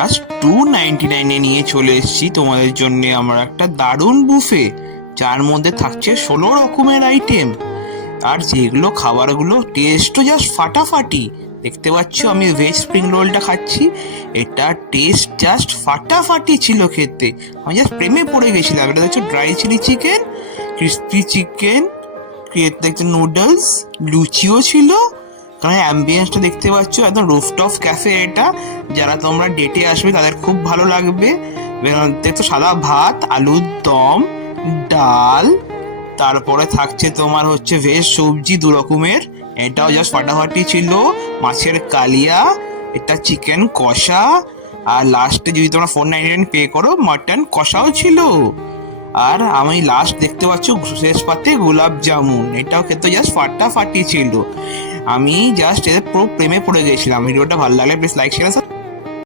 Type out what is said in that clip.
Just 299 নিয়ে চলে এসেছি তোমাদের জন্য আমার একটা দারুণ বুফে, যার মধ্যে থাকছে 16 রকমের আইটেম। আর যেগুলো খাবারগুলো টেস্টও জাস্ট ফাটাফাটি। দেখতে পাচ্ছ আমি ভেজ স্প্রিং রোলটা খাচ্ছি, এটা টেস্ট জাস্ট ফাটাফাটি ছিল খেতে। আমি জাস্ট প্রেমে পড়ে গেছিলাম। এটা দেখছো dry chilli chicken, crispy chicken, দেখছো নুডলস, লুচিও ছিল। কারণ অ্যাম্বিয়েন্সটা দেখতে পাচ্ছ একদম রুফটপ ক্যাফে। এটা যারা তোমরা ডেটে আসবে তাদের খুব ভালো লাগবে। দেখছো সাদা ভাত, আলুর দম, ডাল, তারপরে থাকছে তোমার হচ্ছে ভেজ সবজি 2 রকমের, এটাও জাস্ট ফাটাফাটি ছিল। মাছের কালিয়া, এটা চিকেন কষা, আর লাস্টে যদি তোমরা 499 পে করো মাটন কষাও ছিল। আর আমি লাস্ট দেখতে পাচ্ছ শেষ পাতে গোলাপ জামুন, এটাও খেতে জাস্ট ফাটাফাটি ছিল। আমি জাস্ট এদের পুরো প্রেমে পড়ে গেছিলাম। ভিডিওটা ভালো লাগলে প্লিজ লাইক শেয়ার